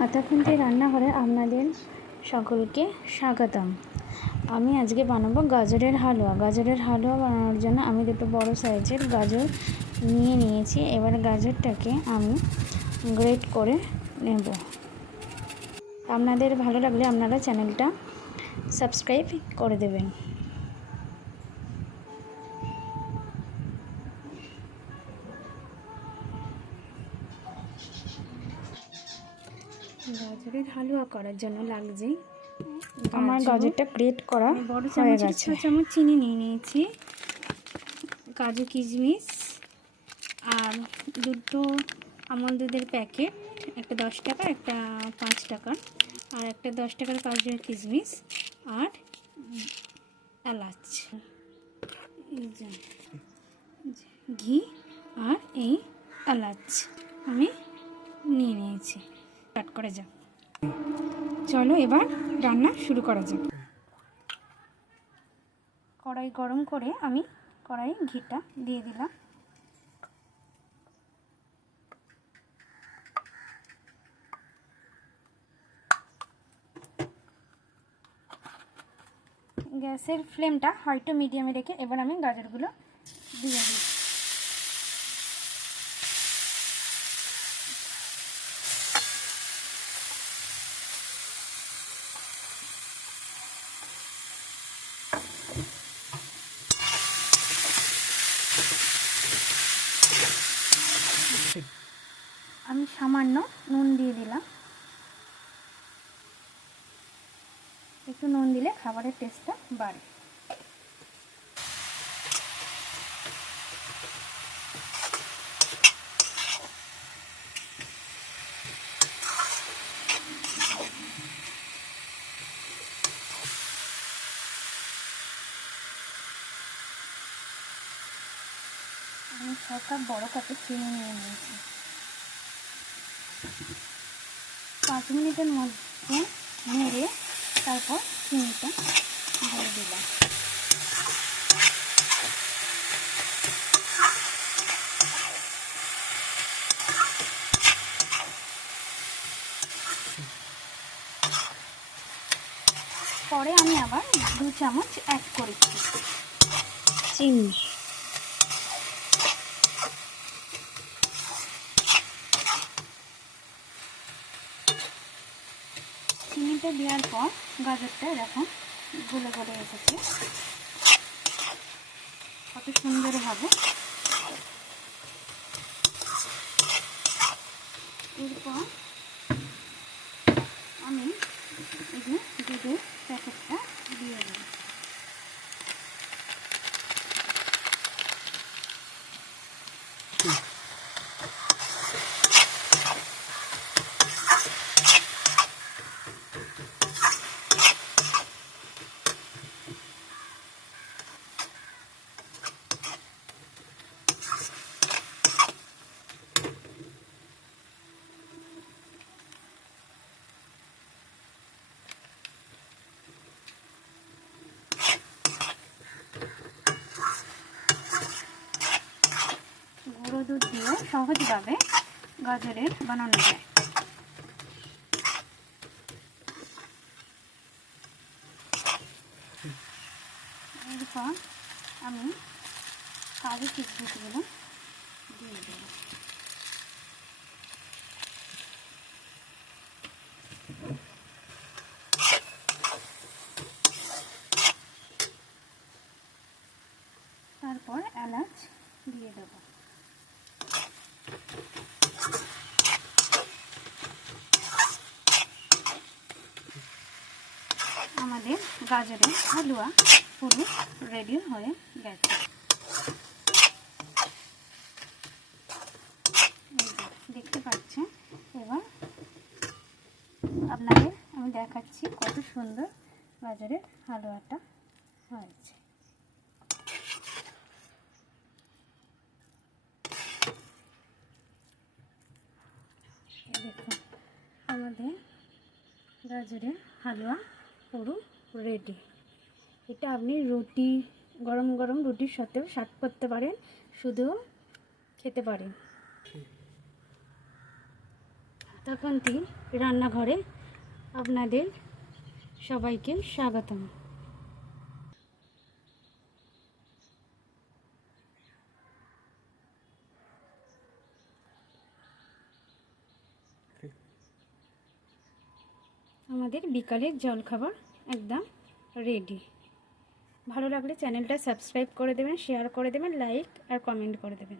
হাতাখুন্তি রান্নাঘরে আপনাদের সকলকে স্বাগতম। আমি আজকে বানাবো গাজরের হালুয়া। গাজরের হালুয়া বানানোর জন্য আমি দুটো বড় সাইজের গাজর নিয়ে নিয়েছি। এবার গাজরটাকে আমি গ্রেট করে নেব। আপনাদের ভালো লাগলে আপনারা চ্যানেলটা সাবস্ক্রাইব করে দেবেন। গাজরের হালুয়া করার জন্য লাগছে। আমার গাজরটা গ্রেট করা বড় ছ চামচ চিনি নিয়ে নিয়েছি। কাজু কিশমিশ আর দুটো আমল দুধের প্যাকেট একটা দশ টাকা একটা পাঁচ টাকা আর একটা দশ টাকার কাজু কিশমিশ আর এলাচ। ঘি আর এই এলাচ। চলো এবার রান্না শুরু করা যাক। কড়াই গরম করে আমি কড়াই ঘিটা দিয়ে দিলাম। গ্যাসের ফ্লেমটা হয়তো মিডিয়ামে রেখে এবার আমি গাজরগুলো দিয়ে দিই আমি সামান্য নুন দিয়ে দিলাম। একটু নুন দিলে খাবারের টেস্টটা বাড়ে। আমি ছ বড় কাপে চিনি নিয়ে নিয়েছি। পাঁচ মিনিটের মধ্যে নেড়ে তারপর চিনিটা ভরে দিলাম। পরে আমি আবার দু চামচ অ্যাড করেছি। চিনি। চিনিটা দেওয়ার পর গাজরটা এরকম গলে গলে এসেছে। কত সুন্দরভাবে এরপর আমি এই যে দুধের প্যাকেটটা দিয়ে দেবো গুঁড়ো দুধ দিয়ে সহজভাবে গাজরের বানানো যায়। এরপর আমি কাজু কিশমিশগুলো দিয়ে দেবো। তারপর এলাচ দিয়ে দেবো। আমাদের গাজরের হালুয়া পুরো রেডি হয়ে গেছে। দেখতে পাচ্ছেন? এবার আপনাদের আমি দেখাচ্ছি কত সুন্দর গাজরের হালুয়াটা হয়েছে। দেখুন, আমাদের গাজরের হালুয়া পুরো রেডি এটা আপনি রুটি, গরম গরম রুটির সাথেও সার্ভ করতে পারেন শুধু খেতে পারেন। তখন রান্নাঘরে আপনাদের সবাইকে স্বাগতম। আমাদের বিকালের জলখাবার একদম রেডি ভালো লাগলে চ্যানেলটা সাবস্ক্রাইব করে দেবেন শেয়ার করে দেবেন লাইক আর কমেন্ট করে দেবেন।